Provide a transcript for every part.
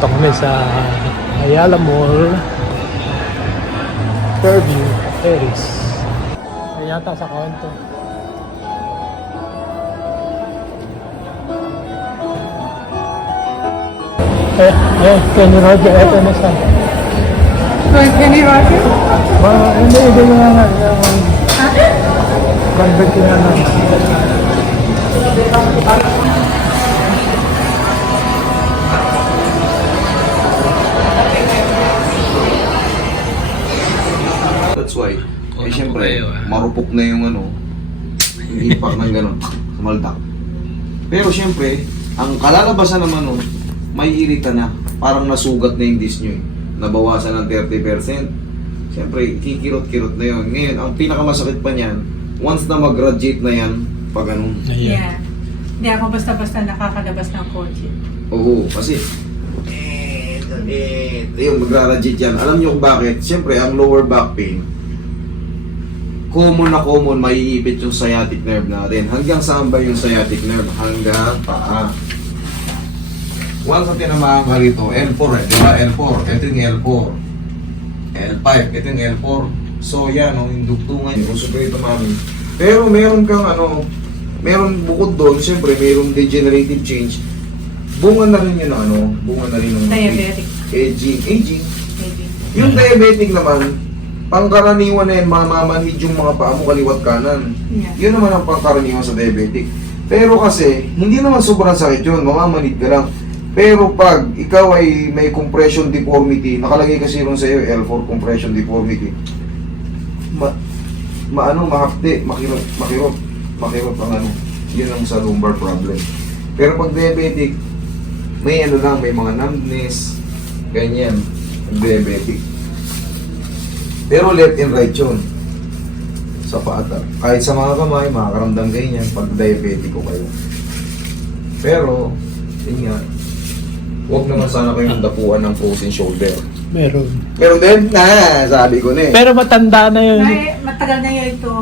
Ito kami sa Ayala Mall Fairview Terrace Ay yata sa kanto Eh, eh, Kenny Roger, eto na siya Ito yung Kenny Roger? Ah, hindi, ito yung nga Ha? Convertin na naman Ito yung nga naman pre. Marupok na yung ano. Hindi pa nang ganun. Sumaldak. Pero siyempre, ang kalalabasan naman nun, ano, may irita na. Parang nasugat na yung dish nyo. Nabawasan ng 30%. Siyempre, kikirot-kirot na yun. Ngayon, ang pinakamasakit pa niyan, once na mag-graduate na yan, pag ganun. Yeah. Hindi yeah. yeah, ako basta-basta nakakalabas ng coaching. Uh Oo, -huh. kasi eh, eh, yung magra-radjit yan. Alam nyo kung bakit? Siyempre, ang lower back pain, common na common may iibit yung sciatic nerve natin. Hanggang saan ba yung sciatic nerve? Hanggang paa. Once natin ang maangka rito, L4, eh, di ba? L4, ito yung L4. L5, ito yung L4. So, yan, yeah, no? yung dugtungan. Uso ko ito, mami. Pero meron kang, ano, meron bukod doon, syempre, meron degenerative change. Bunga na rin yun, ano? Bunga na rin yung... Diabetic. Aging. Aging. aging. Yung diabetic naman, pangkaraniwan na yun, eh, mamamanhid yung mga paa mo kaliwat kanan. Yeah. Yun naman ang pangkaraniwan sa diabetic. Pero kasi, hindi naman sobrang sakit yun, mamamanhid ka lang. Pero pag ikaw ay may compression deformity, nakalagay kasi yun sa L4 compression deformity, ma, maano, mahapte, makirot, makirot, makirot ang ano, yun ang sa lumbar problem. Pero pag diabetic, may ano lang, may mga numbness, ganyan, diabetic. Pero left and right yun. Sa paata. Kahit sa mga kamay, makakaramdam ganyan pag diabetic ko kayo. Pero, yun nga, huwag naman sana kayong dapuan ng frozen shoulder. Meron. Meron din? na, ah, sabi ko na eh. Pero matanda na yun. Hmm. Ay, matagal na yun ito.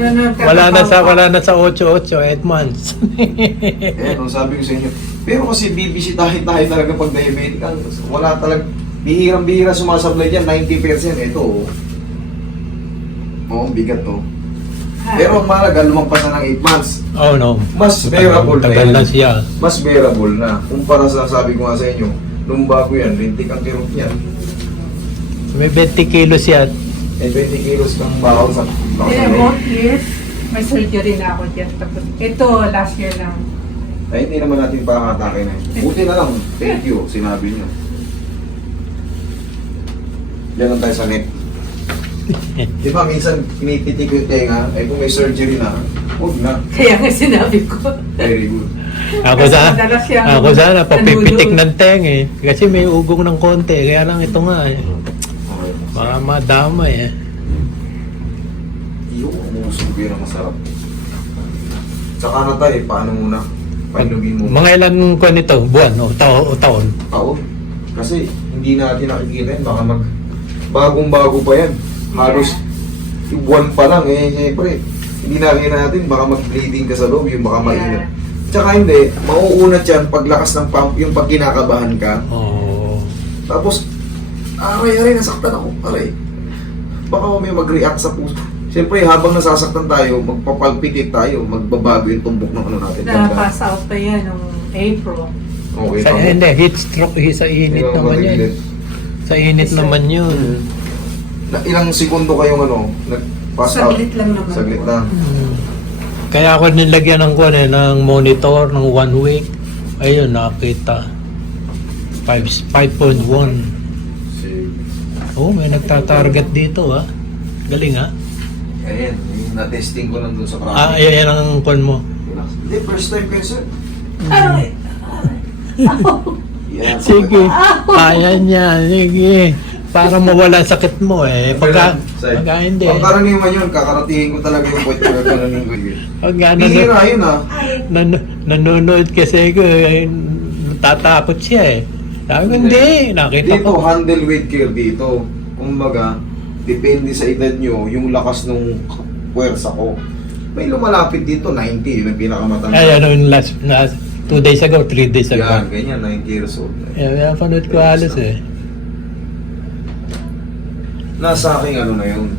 Ganun, wala na sa paano. wala na sa 8 8 8 months. eh, yun, sabi ko sa inyo. Pero kasi bibisitahin tayo, tayo, tayo, tayo talaga pag diabetic, wala talaga bihirang-bihira sumasablay diyan 90% ito. Oh. Oo, oh, bigat to. Ah. Pero ang malaga, lumagpas na ng 8 months. Oh no. Mas At bearable Tagal, na, na siya. Yeah. Mas bearable na. Kumpara sa sabi ko nga sa inyo, nung bago yan, rintik ang kirok niya. So, may 20 kilos yan. May eh, 20 kilos kang bawal hmm. sa... Kaya mo, please. May surgery na ako dyan. Ito, last year lang. Ay, hindi naman natin pakakatake na yun. Buti na lang. Thank you, sinabi niyo. Diyan lang tayo sa net. di ba minsan kinititi ko yung tenga, eh kung may surgery na, huwag oh, na. Kaya nga sinabi ko. Very good. Ako sa ako sa na papipitik ng teng eh. Kasi may ugong ng konti. Kaya lang ito nga eh. Baka okay, madama eh. Iyon, mga oh, sugira masarap. Tsaka na tayo, eh, paano muna? Pahinugin mo, mo. Mga ilan ko nito? Buwan o taon, o taon? Taon. Kasi hindi natin nakikita yan. Baka mag... Bagong-bago pa yan. Yeah. halos buwan pa lang eh, syempre. Hindi na rin natin, baka mag-bleeding ka sa loob, yung baka mainip. yeah. malinat. Tsaka hindi, mauuna dyan paglakas ng pump, yung pag kinakabahan ka. Oh. Tapos, aray, aray, nasaktan ako, aray. Baka may mag-react sa puso. Siyempre, habang nasasaktan tayo, magpapalpitit tayo, magbabago yung tumbok ng ano natin. Nakapass out pa yan noong April. Okay, sa, tapos. hindi, heat stroke, he, sa init yeah, naman makatiglit. yan. Sa init yes, naman yun. Yeah na ilang segundo kayong ano, nag-pass out? Saglit lang naman. Saglit lang. Na. hmm Kaya ako nilagyan ng kuwan eh, ng monitor, ng one week. Ayun, nakita. 5.1. Oh, may nagtatarget dito ha? Galing, ha? ah. Galing ah. Ayan, yung na-testing ko lang doon sa prank. Ah, ayan, ang kuwan mo. Hindi, first time kayo sir. Ay! Ay! Ay! Yeah, Sige, kaya niya. Sige para mawala sakit mo eh. Pagka, pagka hindi. Pag karoon naman yun, kakaratihin ko talaga yung point ko na karoon ko yun. Pagka Hihira yun ah. Nan nanonood kasi ko, natatakot eh. siya eh. Sabi ko, okay. hindi. Nakita dito, ko. Dito, handle with care dito. Kumbaga, depende sa edad nyo, yung lakas nung pwersa ko. May lumalapit dito, 90, yung pinakamatanda. Ay, ano yung last, last, two days ago, three days ago. Yan, yeah, ganyan, 90 years old. Yan, eh. yeah, panood ko 30, alas na. eh nasa aking ano na yun.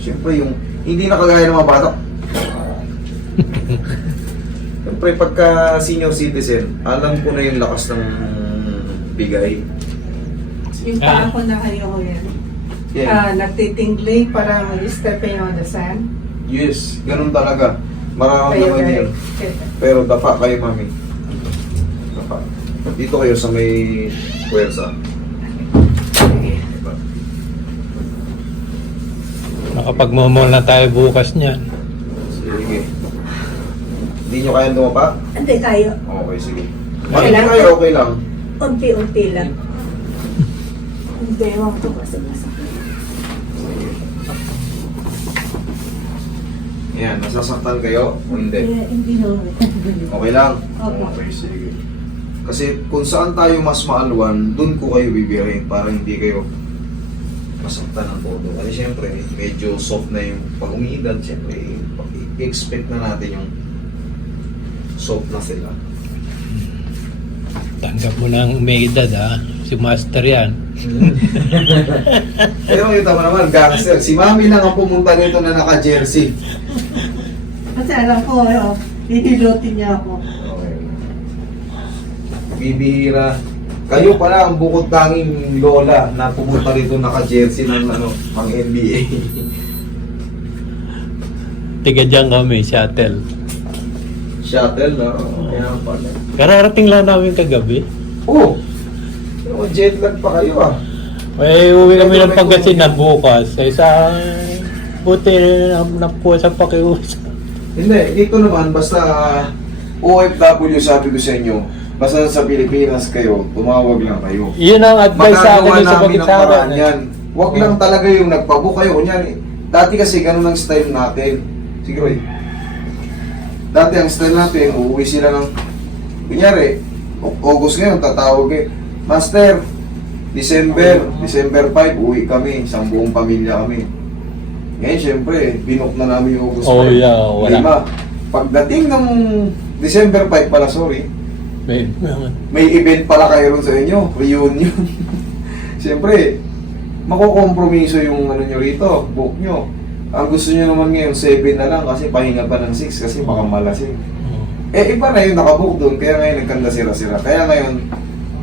Siyempre yung hindi na kagaya ng mga bata. Uh, Siyempre pagka senior citizen, alam ko na yung lakas ng bigay. Yung parang ko na kayo ko yan. Yeah. Uh, nagtitingli para stepping on the sand. Yes, ganun talaga. Marami naman yun. Kayo. Pero dafa kayo, mami. Dafa. Dito kayo sa may puwersa. Nakapag-mall na tayo bukas niyan. Sige. Mige. Hindi nyo kayang dumapa? Hindi, kayo. Okay, sige. Okay yeah, lang? Kayo, okay lang. Umpi-umpi lang. Hindi, wag ko kasi masakit. Okay. Ayan, nasasaktan kayo o hindi? Hindi, yeah, hindi naman. No. okay lang? Okay. okay, sige. Kasi kung saan tayo mas maalwan, dun ko kayo bibirin para hindi kayo masaktan ang todo. Kasi siyempre, medyo soft na yung pag-umidad. Siyempre, pag i-expect na natin yung soft na sila. Tanggap mo ng umidad ha. Si Master yan. Hmm. Pero yung tama naman, gangster. Si Mami lang ang pumunta nito na naka-jersey. Kasi alam ko, hihiloti eh, oh. niya ako. Okay. Bibihila. Kayo pala ang bukod tanging lola na pumunta rito naka-jersey ng ano, pang NBA. Tiga diyan kami, Seattle. Seattle na. Oh. Okay. Uh, Kaya pala. Kararating lang namin kagabi. Oh. Yung oh, jet lag pa kayo ah. Eh, uwi At kami ng pagkasin na bukas. Eh, sa buti na nakuha sa pakiusap. Hindi, dito naman, basta OFW sabi ko sa inyo, basta sa Pilipinas kayo, tumawag lang kayo. Yun ang advice Magagawa sa akin sa pagkita. Magagawa eh. Huwag yeah. Uh -huh. lang talaga yung nagpabu kayo. eh. dati kasi ganun ang style natin. Siguro eh. Dati ang style natin, uuwi sila ng... Kunyari, August ngayon, tatawag eh. Master, December, uh -huh. December 5, uwi kami. Isang buong pamilya kami. Ngayon, siyempre, eh, binok na namin yung August 5. Oh, yeah, 5. wala. Pagdating ng December 5 pala, sorry, may, may event pala kayo ron sa inyo, reunion. Siyempre, makukompromiso yung ano nyo rito, book nyo. Ang gusto nyo naman ngayon, 7 na lang kasi pahinga pa ng 6 kasi baka malasing. Eh. Uh -huh. eh, iba na yung nakabook doon, kaya ngayon nagkanda sira-sira. Kaya ngayon,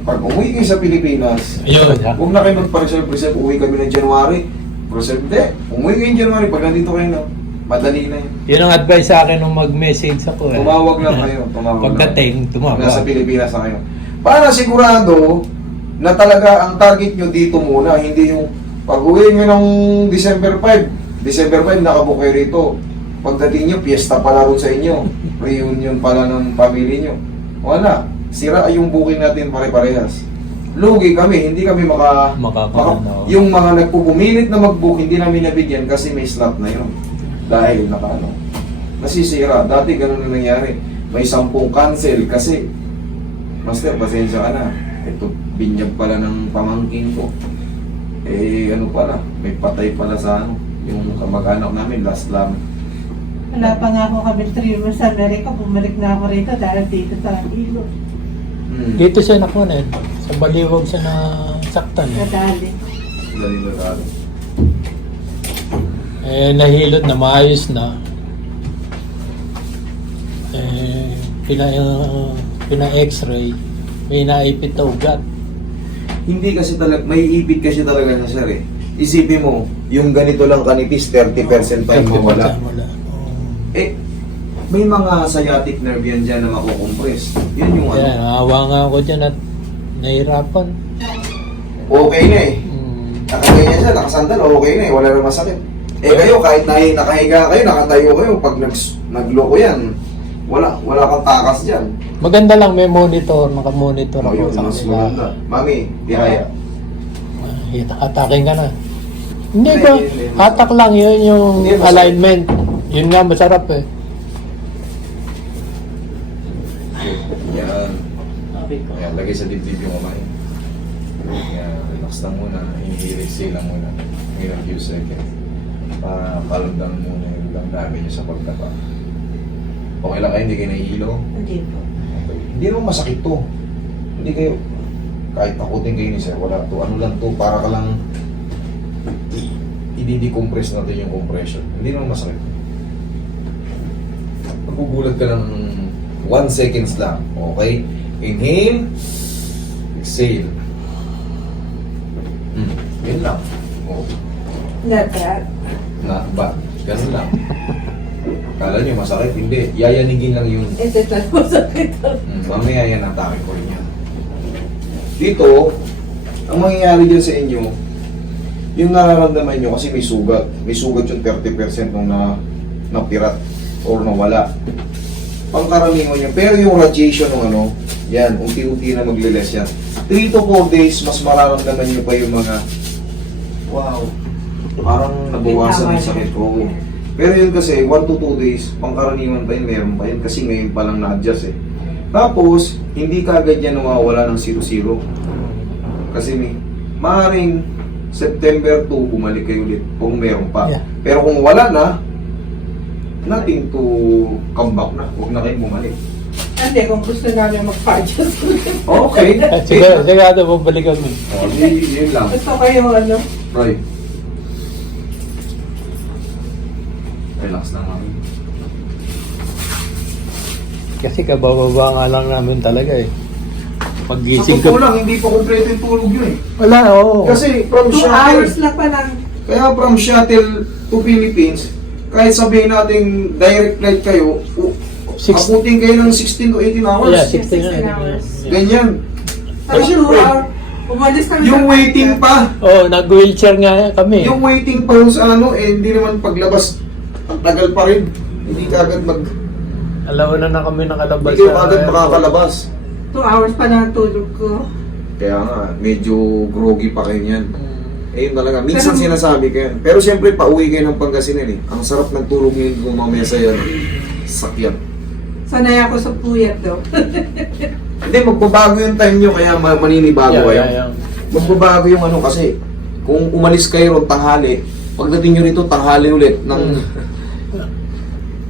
pag umuwi kayo sa Pilipinas, uh huwag na kayo magpareserve, preserve, uwi kami ng January, preserve, eh, hindi. Umuwi kayo ng January, pag nandito kayo na, Madali na yun. Yun ang advice sa akin nung mag-message ako. Eh. Tumawag lang kayo. Tumawag Pagdating, tumawag. Nasa Pilipinas na kayo. Para sigurado na talaga ang target nyo dito muna, hindi yung pag-uwi nyo ng December 5. December 5, nakabukay rito. Pagdating nyo, piyesta pala rin sa inyo. Reunion pala ng pamilya nyo. Wala. Sira yung booking natin pare-parehas. Lugi kami, hindi kami maka... maka yung mga nagpupuminit na mag-book, hindi namin nabigyan kasi may slot na yun dahil na paano. Nasisira. Dati ganun na nangyari. May sampung cancel kasi, Master, pasensya ka na. Ito, binyag pala ng pamangkin ko. Eh, ano pala? May patay pala sa ano? Yung kamag-anak namin, last lang. Wala pa nga ako kami three months sa Amerika. Bumalik na ako rito dahil dito sa ilo. Hmm. Dito siya nakuha na Sa baliwag siya na saktan. Nadali. Nadali, nadali eh, nahilot na maayos na eh, pina, uh, pina x-ray may naipit na ugat hindi kasi talaga may ipit kasi talaga okay. sir eh. isipin mo yung ganito lang kanipis 30% oh, 30 time 30% mo wala, yeah, wala. Oh. eh may mga sciatic nerve yan dyan na makukompress yun yung yeah, okay ano saan, awa nga ako dyan at nahirapan okay na eh hmm. nakasandal okay na eh wala na masakit eh kayo, kahit na nakahiga kayo, nakatayo kayo, pag nag nagloko yan, wala, wala kang takas dyan. Maganda lang, may monitor, makamonitor ako no, sa mas, mas kanila. Maganda. Mami, di kaya. Ah, At atake ka na. Hindi ko, atak lang yun yung hindi, yan, alignment. Sabi. Yun nga, masarap eh. yan. Yeah. Ayan, lagay sa dibdib yung umay. Yan, yeah, relax lang muna. Inihilig sila muna. Ngayon, okay, few seconds para uh, palagdan muna yung damdamin niya sa pagkaka. Okay lang kayo, hindi kayo nahihilo? Hindi po. Okay. Hindi naman masakit to. Hindi kayo, kahit takutin kayo ni sir, wala to. Ano lang to, para ka lang i-decompress natin yung compression. Hindi naman masakit. Magugulat ka lang one seconds lang, okay? Inhale, exhale. Hmm, yun lang. Okay. Not that na ba? Ganun lang. Kala nyo masakit? Hindi. Yayanigin lang yun. Eh, tetanong masakit. Mamaya yan ang tamay ko niya. Dito, ang mangyayari dyan sa inyo, yung nararamdaman nyo kasi may sugat. May sugat yung 30% nung na, napirat or nawala. Pangkaramihan nyo. Pero yung radiation ng ano, yan, unti-unti na maglilis yan. 3 to 4 days, mas mararamdaman nyo pa yung mga Wow. Parang nabawasan yung sakit ko. Pero yun kasi, 1 to 2 days, pangkaraniwan pa yun, meron pa yun. Kasi ngayon pa lang na-adjust eh. Tapos, hindi kagad ka yan nawawala ng 0-0. Kasi may, maaaring September 2, bumalik kayo ulit kung meron pa. Yeah. Pero kung wala na, nothing to come back na. Huwag na kayo bumalik. Hindi, kung gusto namin mag-adjust okay. Sige, sige, ato, bumalik ako. Okay, yun lang. Gusto kayo, ano? Right. relax lang kami. Kasi kabababa nga lang namin talaga eh. Pag gising ko... Sa lang, hindi pa kompleto yung tulog yun eh. Wala, oh, oo. Oh. Kasi from Two Seattle... hours lang pa lang. Kaya from Seattle to Philippines, kahit sabihin natin direct flight kayo, Six... akutin kayo ng 16 to 18 hours. Yeah, 16, to yeah, 18 hours. hours. Ganyan. Oh, Kasi yeah. Oh, sure, Umalis kami. Yung waiting pa. Oo, oh, nag-wheelchair nga kami. Yung waiting pa sa uh, ano, eh, hindi naman paglabas ang tagal pa rin. Hindi ka agad mag... Alam na na kami nakalabas. Hindi ka agad makakalabas. Two hours pa na tulog ko. Kaya nga, medyo groggy pa kayo niyan. Mm. Eh, talaga. Minsan Pero, sinasabi ko Pero siyempre, pauwi kayo ng Pangasinan eh. Ang sarap ng tulog ngayon kung mga mesa yan. Sakyan. Sanay ako sa puyat daw. Hindi, magbabago yung time nyo, kaya maninibago yeah, kayo. Yeah, yeah. Magbabago yung ano kasi, kung umalis kayo ron, tanghali, pagdating nyo rito, tanghali ulit. Nang, mm.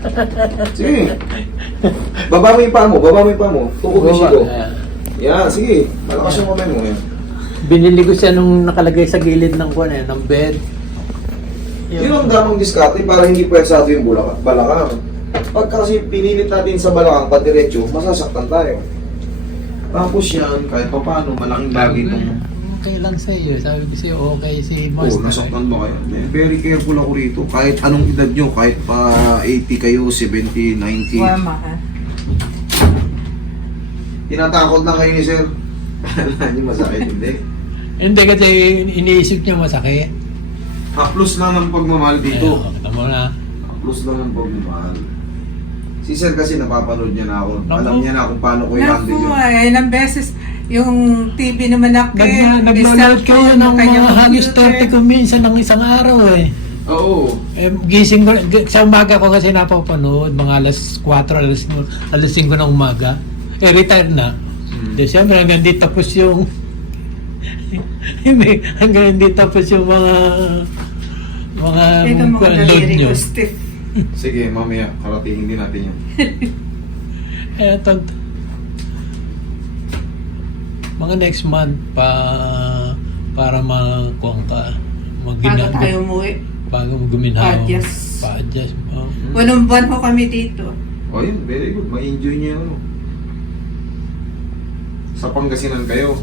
sige. Baba mo yung paa mo. Baba mo yung paa mo. Tukukin no, siya ko. Yan, uh, yeah, sige. Malakas okay. yung kamay mo. Yan. Binili ko siya nung nakalagay sa gilid ng kuwan eh, ng bed. Yun. Okay. yun ang damang diskarte para hindi pwede sa ato yung bulak- balakang. Pag kasi pinilit natin sa balakang patiretso, masasaktan tayo. Tapos yan, kahit pa paano, malaking bagay okay. itong mm okay lang sa iyo. Sabi ko sa'yo, sa oh, okay si Master. Oo, oh, nasaktan ba kayo? Very careful ako rito. Kahit anong edad nyo, kahit pa 80 kayo, 70, 90. Wama eh. ka. Tinatakot lang kayo ni sir. Alam Hindi masakit, hindi. hindi kasi iniisip niya masakit. Haplos na ang pagmamahal dito. Ayaw, mo na. Haplos na ang pagmamahal. Si sir kasi napapanood niya na ako. Long Alam po? niya na kung paano ko ilang video. Naku, ilang beses yung TV na malaki. Nag-load yun ng mga halos 30 ko minsan ng isang araw eh. Oo. Oh, oh. Eh, gising ko, sa umaga ko kasi napapanood, mga alas 4, alas, 5, alas 5 ng umaga. Eh, retired na. Hmm. De, siyempre, hanggang di tapos yung... hanggang hindi tapos yung mga... Mga... Hey, ito mga naliri ko, Steve. Sige, mamaya, karatingin din natin yun. eh, tonto mga next month pa para magkuhan ka magina bago tayo umuwi bago mo guminhaw pa-adjust pa-adjust mo oh, hmm. unang ko kami dito oh yun very good ma-enjoy niyo sa Pangasinan kayo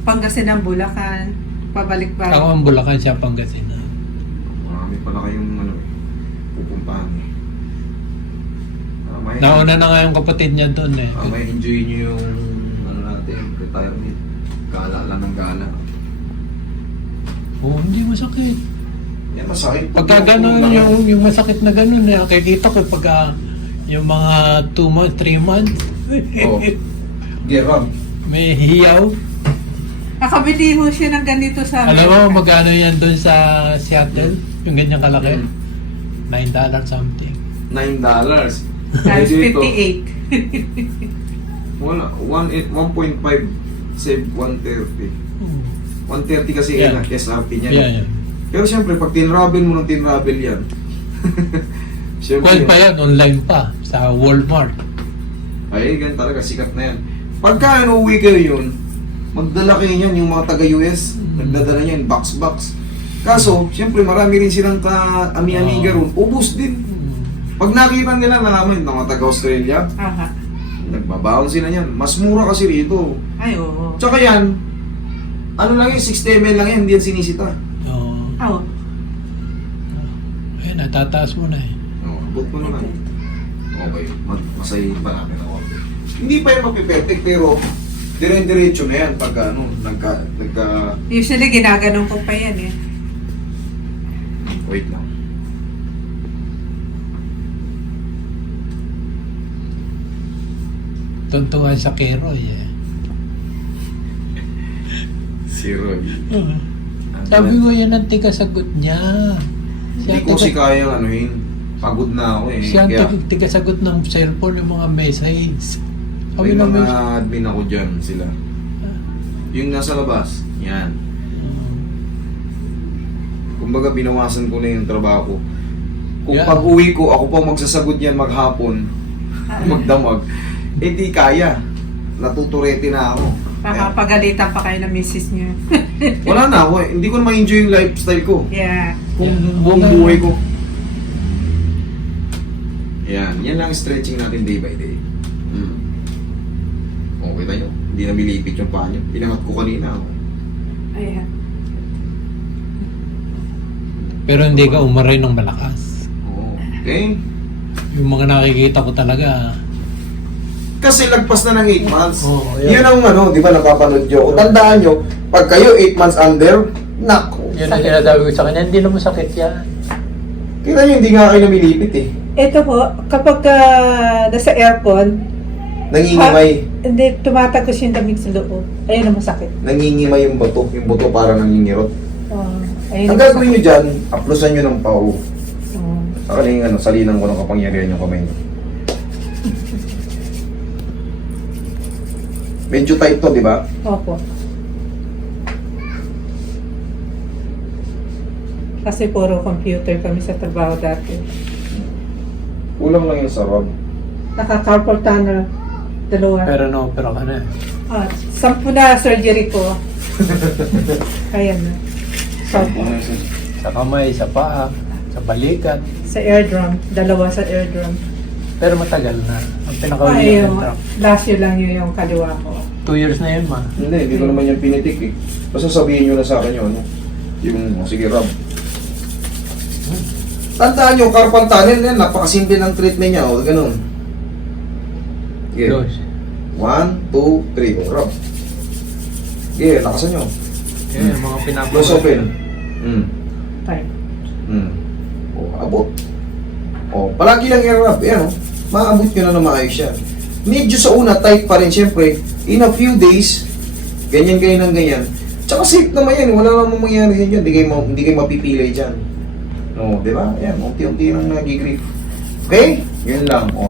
Pangasinan Bulacan pabalik pa ako ah, ang Bulacan siya Pangasinan uh. marami pala kayong ano pupuntahan eh uh, Nauna na nga yung kapatid niya doon eh. Uh, may enjoy niyo yung tayo ni gala lang ng gala. Oh, hindi masakit. Yan yeah, masakit. pag gano'n um, yung, yung masakit na gano'n, dito ko pag uh, yung mga 2 months, 3 months. oh. Gerang. May hiyaw. Nakabili mo siya ng ganito sa Alam mo, magkano yan doon sa Seattle? Yeah. Yung ganyang kalaki? Yeah. 9 dollars something. 9 dollars? That's 58. 1.5 save 130. Hmm. 130 kasi yeah. ang SRP niya. Yeah, yun. yeah. Pero siyempre, pag tinravel mo ng tinravel yan, siyempre, Kuhin pa yan, online pa, sa Walmart. Ay, ganun talaga, sikat na yan. Pagka ano, uwi kayo yun, magdala kayo yan, yung mga taga-US, hmm. magdadala niya yun, box-box. Kaso, siyempre, marami rin silang ka-ami-amiga oh. uh, ron, ubus din. Pag nakita nila, nalaman yun, mga taga-Australia. Uh-huh. Nagbabounce na yan. Mas mura kasi rito. Ay, oo. Oh. Tsaka yan, ano lang yung 60 ml lang yan, hindi yan sinisita. Oo. No. Oh. Oo. Oh. Ayun, natataas mo na eh. Oo, no, oh, abot mo na lang. Okay, Mag masaya yung panami Hindi pa yung magpipetek, pero dire-diretso na yan pag ano, nagka... nagka... Usually, ginaganong ko pa yan eh. Wait lang. Tuntungan sa Kero, Roy eh. si Roy. Uh-huh. Sabi man. mo yun ang tigasagot niya. Siya Hindi ko si Kaya ka... ano yun. Pagod na ako eh. Siya ang Kaya... tigasagot ng cellphone yung mga messages. Eh. Sabi May mga mes- mga... admin ako dyan sila. Uh huh Yung nasa labas. Uh -huh. Yan. Uh-huh. Kumbaga binawasan ko na yung trabaho ko. Kung yeah. pag uwi ko, ako pa magsasagot niyan maghapon. magdamag. eh kaya. Natuturete na ako. Pakapagalitan pa kayo ng misis niyo. Wala na ako eh. Hindi ko na ma-enjoy yung lifestyle ko. Yeah. Kung yeah. buong buhay ko. Yan. Yan lang stretching natin day by day. Hmm. Okay tayo. Hindi na binipit yung paa niyo. Pinangat ko kanina ako. Ayan. Pero hindi so, ka umaray ng malakas. Oh. Okay. Yung mga nakikita ko talaga, kasi lagpas na ng 8 months. Oh, yeah. Yun ang ano, di ba napapanood nyo. Kung tandaan nyo, pag kayo 8 months under, nako. Yun ang tinatawag ko sa kanya, hindi naman sakit so, yan. Kita nyo, hindi nga kayo namilipit eh. Ito po, kapag uh, nasa aircon, Nangingimay. hindi, ah, tumatagos yung damit sa loob. Ayun ang masakit. Nangingimay yung buto. Yung buto para nangingirot. Uh, oh, ang gagawin nyo sakit. dyan, aplusan nyo ng pau. Uh, sa kanilang ano, salinan ko ng kapangyarihan yung kamay nyo. Medyo tight to, di ba? Opo. Kasi puro computer kami sa trabaho dati. Kulang lang yung sarob. Naka-carpal tunnel. Dalawa. Pero no, pero ano eh. Ah, sampu na surgery ko. Kaya na. Sampu. <So, laughs> sa kamay, sa paa, sa balikan. Sa eardrum. Dalawa sa eardrum. Pero matagal na. Ang pinaka Ay, yung, ayaw, yung last year lang yun yung kaliwa ko. Oh, two years na yun, ma. Hindi, okay. hindi ko naman yung pinitik eh. Basta sabihin nyo na sa akin yun. Ano? Yung, oh, sige, Rob. Tandaan nyo, Carpantanil, yan. napakasimple ng treatment niya, o, oh, ganun. Okay. Yeah. One, two, three, oh, Rob. Okay, yeah, lakasan nyo. Okay, mm. mga pinabuhay. Close open. Yun. Hmm. Time. Hmm. O, oh, abot. O, oh, palagi lang air rub, yan yeah, o. No? maabot nyo na naman maayos siya. Medyo sa una, tight pa rin. syempre, in a few days, ganyan, ganyan, ng ganyan. Tsaka safe naman yan. Wala lang mangyayari sa inyo. Hindi kayo, hindi kayo mapipili dyan. No, oh, di ba? Ayan, unti-unti nang nagigrip. Okay? Yan lang. Oh.